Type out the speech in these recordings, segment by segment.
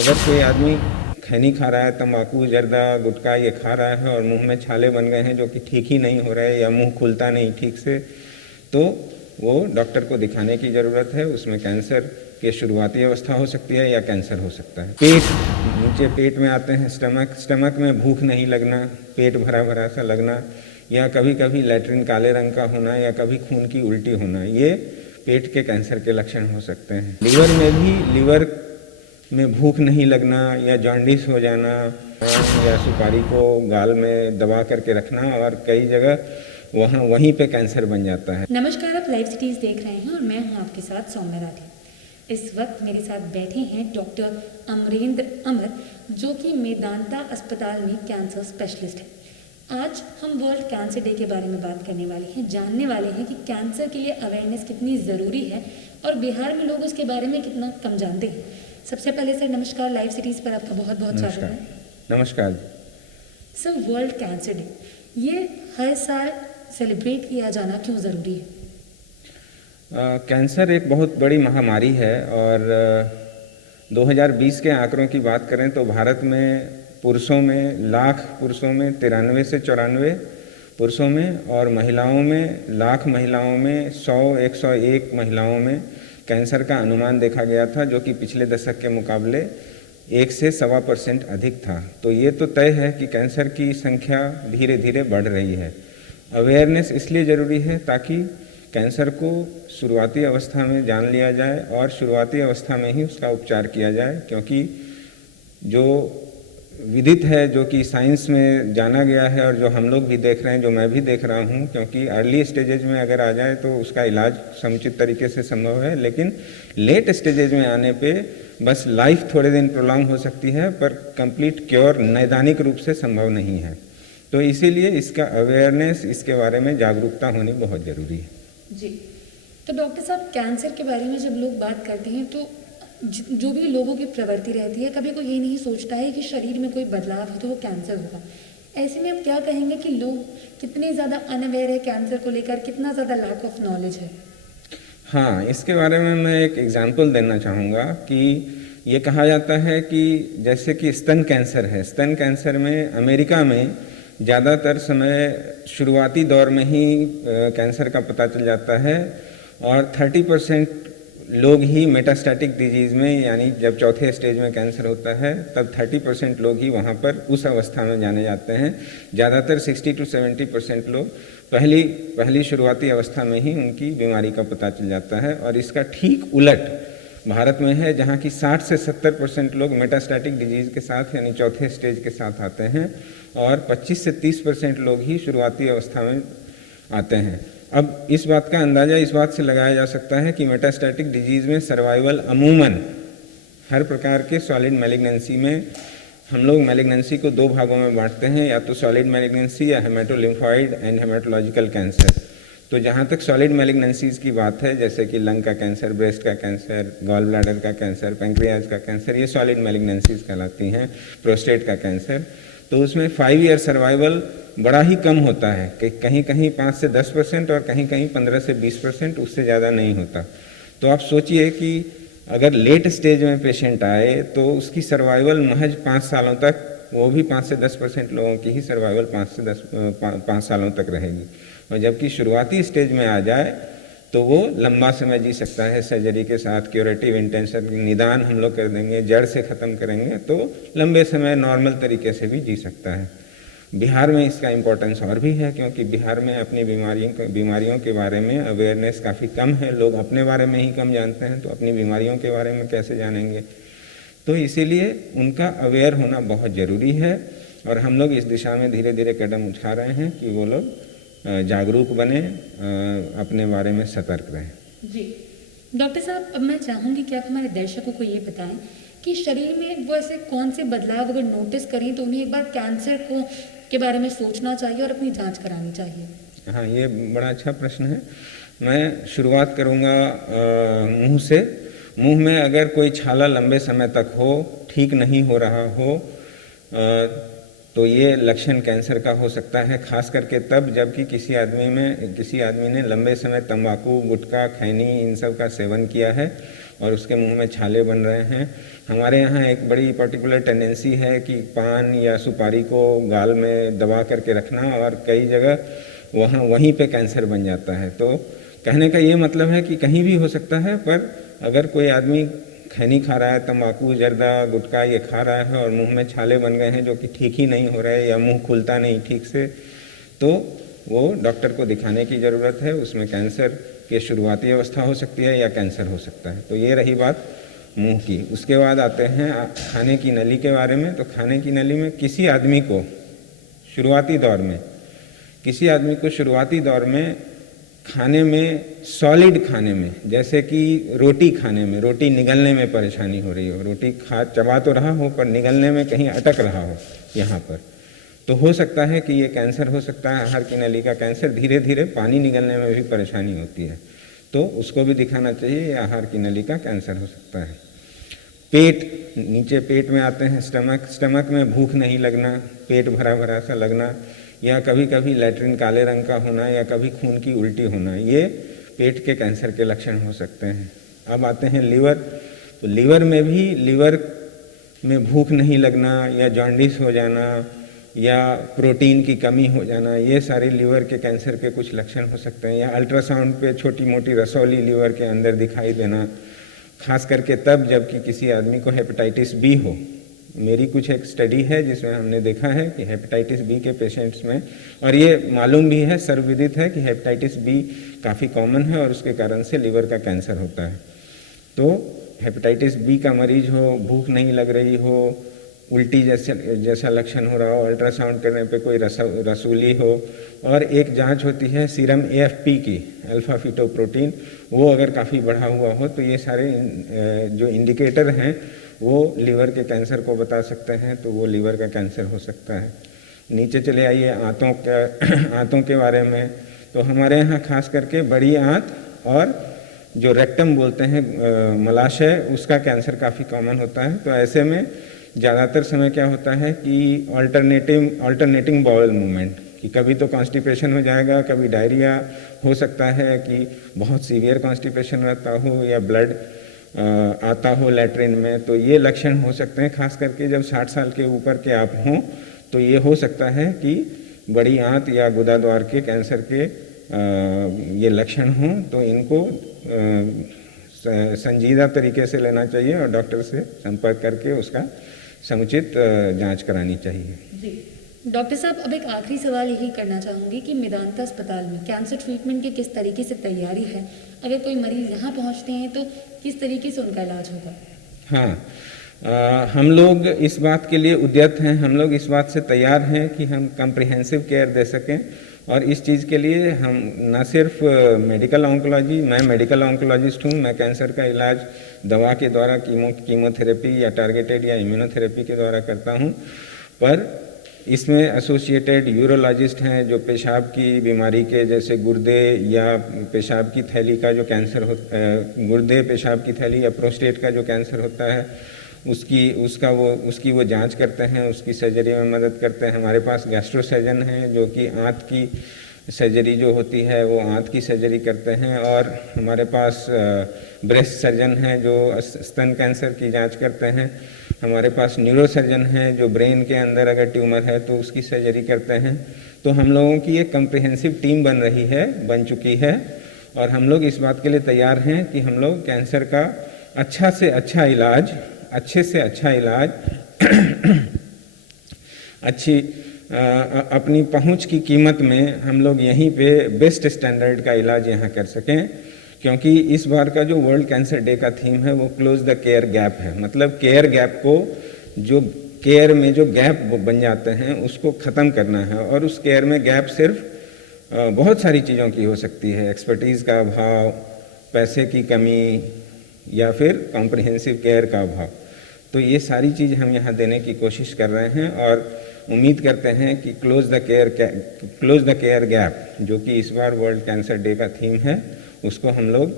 अगर कोई आदमी खैनी खा रहा है, तंबाकू, जर्दा, गुटखा ये खा रहा है और मुंह में छाले बन गए हैं जो कि ठीक ही नहीं हो रहे या मुंह खुलता नहीं ठीक से, तो वो डॉक्टर को दिखाने की ज़रूरत है। उसमें कैंसर की शुरुआती अवस्था हो सकती है या कैंसर हो सकता है। नीचे पेट में आते हैं स्टमक में भूख नहीं लगना, पेट भरा भरा सा लगना, या कभी कभी लैट्रिन काले रंग का होना, या कभी खून की उल्टी होना, ये पेट के कैंसर के लक्षण हो सकते हैं। लीवर में भूख नहीं लगना या जॉन्डिस हो जाना, या सुपारी को गाल में दबा करके रखना और कई जगह वहीं पे कैंसर बन जाता है। नमस्कार, आप लाइव सिटीज़ देख रहे हैं और मैं हूं आपके साथ सौम्या राठी। इस वक्त मेरे साथ बैठे हैं डॉक्टर अमरेंद्र अमर, जो कि मेदांता अस्पताल में कैंसर स्पेशलिस्ट हैं। आज हम वर्ल्ड कैंसर डे के बारे में बात करने वाले हैं, जानने वाले हैं कि कैंसर के लिए अवेयरनेस कितनी ज़रूरी है और बिहार में लोग उसके बारे में कितना कम जानते हैं। सबसे पहले सर नमस्कार, लाइव सिटीज़ पर आपका बहुत बहुत स्वागत है। नमस्कार सर, वर्ल्ड कैंसर डे ये हर साल सेलिब्रेट किया जाना क्यों ज़रूरी है? कैंसर एक बहुत बड़ी महामारी है और 2020 के आंकड़ों की बात करें तो भारत में पुरुषों में लाख पुरुषों में 93 से 94 पुरुषों में, और महिलाओं में लाख महिलाओं में 100-101 महिलाओं में कैंसर का अनुमान देखा गया था, जो कि पिछले दशक के मुकाबले 1 से 1.25% अधिक था। तो ये तो तय है कि कैंसर की संख्या धीरे धीरे बढ़ रही है। अवेयरनेस इसलिए ज़रूरी है ताकि कैंसर को शुरुआती अवस्था में जान लिया जाए और शुरुआती अवस्था में ही उसका उपचार किया जाए, क्योंकि जो विदित है, जो कि साइंस में जाना गया है और जो हम लोग भी देख रहे हैं, जो मैं भी देख रहा हूं, क्योंकि अर्ली स्टेजेज में अगर आ जाए तो उसका इलाज समुचित तरीके से संभव है, लेकिन लेट स्टेजेज में आने पे बस लाइफ थोड़े दिन प्रोलॉन्ग हो सकती है, पर कंप्लीट क्योर नैदानिक रूप से संभव नहीं है। तो इसीलिए इसका अवेयरनेस, इसके बारे में जागरूकता होनी बहुत ज़रूरी है। जी, तो डॉक्टर साहब, कैंसर के बारे में जब लोग बात करते हैं तो जो भी लोगों की प्रवृत्ति रहती है, कभी कोई ये नहीं सोचता है कि शरीर में कोई बदलाव हो तो वो कैंसर होगा। ऐसे में आप क्या कहेंगे कि लोग कितने ज़्यादा अनअवेयर है कैंसर को लेकर, कितना ज़्यादा लैक ऑफ नॉलेज है? हाँ, इसके बारे में मैं एक एग्जाम्पल देना चाहूँगा कि ये कहा जाता है कि जैसे कि स्तन कैंसर है, स्तन कैंसर में अमेरिका में ज़्यादातर समय शुरुआती दौर में ही कैंसर का पता चल जाता है, और 30% लोग ही मेटास्टैटिक डिजीज़ में, यानी जब चौथे स्टेज में कैंसर होता है तब 30% लोग ही वहाँ पर उस अवस्था में जाने जाते हैं। ज़्यादातर 60 to 70% लोग पहली शुरुआती अवस्था में ही उनकी बीमारी का पता चल जाता है। और इसका ठीक उलट भारत में है, जहाँ की 60 से 70% लोग मेटास्टैटिक डिजीज़ के साथ, यानी चौथे स्टेज के साथ आते हैं, और 25 से 30% लोग ही शुरुआती अवस्था में आते हैं। अब इस बात का अंदाज़ा इस बात से लगाया जा सकता है कि मेटास्टैटिक डिजीज़ में सर्वाइवल अमूमन हर प्रकार के सॉलिड मैलिग्नेंसी में, हम लोग मैलिग्नेंसी को 2 भागों में बांटते हैं, या तो सॉलिड मैलिग्नेंसी या हेमेटोलिम्फॉइड एंड हेमेटोलॉजिकल कैंसर। तो जहाँ तक सॉलिड मैलिग्नेंसीज की बात है, जैसे कि लंग का कैंसर, ब्रेस्ट का कैंसर, गॉल ब्लैडर का कैंसर, पैंक्रियाज का कैंसर, ये सॉलिड मैलिग्नेंसीज कहलाती हैं। प्रोस्टेट का कैंसर, तो उसमें 5 ईयर सर्वाइवल बड़ा ही कम होता है, कि कहीं कहीं 5 से 10% और कहीं कहीं 15 से 20%, उससे ज़्यादा नहीं होता। तो आप सोचिए कि अगर लेट स्टेज में पेशेंट आए तो उसकी सर्वाइवल महज 5 सालों तक, वो भी 5 से 10% लोगों की ही सर्वाइवल 5 सालों तक रहेगी, और जबकि शुरुआती स्टेज में आ जाए तो वो लंबा समय जी सकता है। सर्जरी के साथ क्यूरेटिव इंटेंशन निदान हम लोग कर देंगे, जड़ से ख़त्म करेंगे तो लंबे समय नॉर्मल तरीके से भी जी सकता है। बिहार में इसका इम्पोर्टेंस और भी है, क्योंकि बिहार में अपनी बीमारियों के बारे में अवेयरनेस काफ़ी कम है। लोग अपने बारे में ही कम जानते हैं, तो अपनी बीमारियों के बारे में कैसे जानेंगे। तो इसीलिए उनका अवेयर होना बहुत ज़रूरी है, और हम लोग इस दिशा में धीरे धीरे कदम उठा रहे हैं कि वो लोग जागरूक बने, अपने बारे में सतर्क रहें। जी डॉक्टर साहब, अब मैं चाहूँगी कि आप हमारे दर्शकों को ये बताएं कि शरीर में वो ऐसे कौन से बदलाव अगर नोटिस करें तो उन्हें एक बार कैंसर के बारे में सोचना चाहिए और अपनी जांच करानी चाहिए। हाँ, ये बड़ा अच्छा प्रश्न है। मैं शुरुआत करूँगा मुंह से। मुंह में अगर कोई छाला लंबे समय तक हो, ठीक नहीं हो रहा हो, तो ये लक्षण कैंसर का हो सकता है, खास करके तब जबकि किसी आदमी ने लंबे समय तंबाकू, गुटखा, खैनी इन सब का सेवन किया है और उसके मुंह में छाले बन रहे हैं। हमारे यहाँ एक बड़ी पर्टिकुलर टेंडेंसी है कि पान या सुपारी को गाल में दबा करके रखना, और कई जगह वहीं पे कैंसर बन जाता है। तो कहने का ये मतलब है कि कहीं भी हो सकता है, पर अगर कोई आदमी खैनी खा रहा है, तंबाकू, जर्दा, गुटखा ये खा रहा है और मुंह में छाले बन गए हैं जो कि ठीक ही नहीं हो रहे, या मुंह खुलता नहीं ठीक से, तो वो डॉक्टर को दिखाने की ज़रूरत है। उसमें कैंसर की शुरुआती अवस्था हो सकती है या कैंसर हो सकता है। तो ये रही बात मुंह की। उसके बाद आते हैं खाने की नली के बारे में। तो खाने की नली में किसी आदमी को शुरुआती दौर में खाने में, सॉलिड खाने में, जैसे कि रोटी खाने में, रोटी निगलने में परेशानी हो रही हो, रोटी चबा तो रहा हो पर निगलने में कहीं अटक रहा हो यहाँ पर, तो हो सकता है कि ये कैंसर हो सकता है। आहार की नली का कैंसर धीरे धीरे पानी निगलने में भी परेशानी होती है, तो उसको भी दिखाना चाहिए। आहार की नली का कैंसर हो सकता है। पेट, नीचे पेट में आते हैं स्टमक में भूख नहीं लगना, पेट भरा भरा सा लगना, या कभी कभी लैट्रिन काले रंग का होना, या कभी खून की उल्टी होना, ये पेट के कैंसर के लक्षण हो सकते हैं। अब आते हैं लीवर। तो लीवर में भूख नहीं लगना, या जॉन्डिस हो जाना, या प्रोटीन की कमी हो जाना, ये सारे लीवर के कैंसर के कुछ लक्षण हो सकते हैं। या अल्ट्रासाउंड पे छोटी मोटी रसौली लीवर के अंदर दिखाई देना, खास करके तब जबकि किसी आदमी को हेपेटाइटिस बी हो। मेरी कुछ एक स्टडी है जिसमें हमने देखा है कि हेपेटाइटिस बी के पेशेंट्स में, और ये मालूम भी है, सर्वविदित है कि हेपेटाइटिस बी काफ़ी कॉमन है और उसके कारण से लीवर का कैंसर होता है। तो हेपेटाइटिस बी का मरीज हो, भूख नहीं लग रही हो, उल्टी जैसा लक्षण हो रहा हो, अल्ट्रासाउंड करने पे कोई रसूली हो, और एक जांच होती है सीरम AFP की, अल्फा फीटोप्रोटीन, वो अगर काफ़ी बढ़ा हुआ हो, तो ये सारे जो इंडिकेटर हैं वो लीवर के कैंसर को बता सकते हैं। तो वो लीवर का कैंसर हो सकता है। नीचे चले आइए आंतों के बारे में। तो हमारे यहाँ खास करके बड़ी आंत और जो रेक्टम बोलते हैं, मलाशय, उसका कैंसर काफ़ी कॉमन होता है। तो ऐसे में ज़्यादातर समय क्या होता है कि ऑल्टरनेटिंग बाउल मूवमेंट, कि कभी तो कॉन्स्टिपेशन हो जाएगा, कभी डायरिया हो सकता है, कि बहुत सीवियर कॉन्स्टिपेशन रहता हो, या ब्लड आता हो लैट्रिन में। तो ये लक्षण हो सकते हैं, खास करके जब 60 साल के ऊपर के आप हों, तो ये हो सकता है कि बड़ी आंत या गुदाद्वार के कैंसर के ये लक्षण हों। तो इनको संजीदा तरीके से लेना चाहिए और डॉक्टर से संपर्क करके उसका समुचित जांच करानी चाहिए। जी डॉक्टर साहब, अब एक आखिरी सवाल यही करना चाहूँगी कि मेदांता अस्पताल में कैंसर ट्रीटमेंट की किस तरीके से तैयारी है? अगर कोई मरीज़ यहाँ पहुँचते हैं तो किस तरीके से उनका इलाज होगा? हाँ, हम लोग इस बात के लिए उद्यत हैं, हम लोग इस बात से तैयार हैं कि हम कम्प्रिहेंसिव केयर दे सकें। और इस चीज़ के लिए हम न सिर्फ मेडिकल ऑन्कोलॉजी, मैं मेडिकल ऑन्कोलॉजिस्ट हूँ, मैं कैंसर का इलाज दवा के द्वारा कीमोथेरेपी या टारगेटेड या इम्यूनोथेरेपी के द्वारा करता हूँ, पर इसमें एसोसिएटेड यूरोलॉजिस्ट हैं जो पेशाब की बीमारी के, जैसे गुर्दे या पेशाब की थैली का जो कैंसर गुर्दे, पेशाब की थैली या प्रोस्टेट का जो कैंसर होता है, उसकी वो जांच करते हैं, उसकी सर्जरी में मदद करते हैं। हमारे पास गैस्ट्रो सर्जन हैं जो कि आंत की सर्जरी जो होती है वो आंत की सर्जरी करते हैं, और हमारे पास ब्रेस्ट सर्जन हैं जो स्तन कैंसर की जांच करते हैं। हमारे पास न्यूरो सर्जन हैं जो ब्रेन के अंदर अगर ट्यूमर है तो उसकी सर्जरी करते हैं। तो हम लोगों की एक कम्प्रिहेंसिव टीम बन चुकी है, और हम लोग इस बात के लिए तैयार हैं कि हम लोग कैंसर का अच्छे से अच्छा इलाज अच्छी अपनी पहुंच की कीमत में हम लोग यहीं पे बेस्ट स्टैंडर्ड का इलाज यहाँ कर सकें। क्योंकि इस बार का जो वर्ल्ड कैंसर डे का थीम है वो क्लोज द केयर गैप है। मतलब केयर गैप को, जो केयर में जो गैप बन जाते हैं उसको ख़त्म करना है। और उस केयर में गैप सिर्फ बहुत सारी चीज़ों की हो सकती है, एक्सपर्टीज़ का अभाव, पैसे की कमी, या फिर कॉम्प्रिहेंसिव केयर का अभाव। तो ये सारी चीज़ हम यहाँ देने की कोशिश कर रहे हैं, और उम्मीद करते हैं कि क्लोज द केयर गैप, जो कि इस बार वर्ल्ड कैंसर डे का थीम है, उसको हम लोग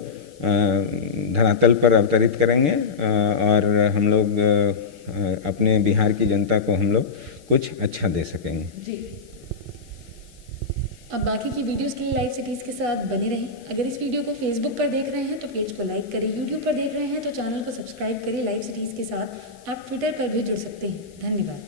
धरातल पर अवतरित करेंगे, और हम लोग अपने बिहार की जनता को हम लोग कुछ अच्छा दे सकेंगे। जी, अब बाकी की वीडियोस के लिए लाइव सिटीज़ के साथ बने रहें। अगर इस वीडियो को फेसबुक पर देख रहे हैं तो पेज को लाइक करें, यूट्यूब पर देख रहे हैं तो चैनल को सब्सक्राइब करें। लाइव सिटीज़ के साथ आप ट्विटर पर भी जुड़ सकते हैं। धन्यवाद।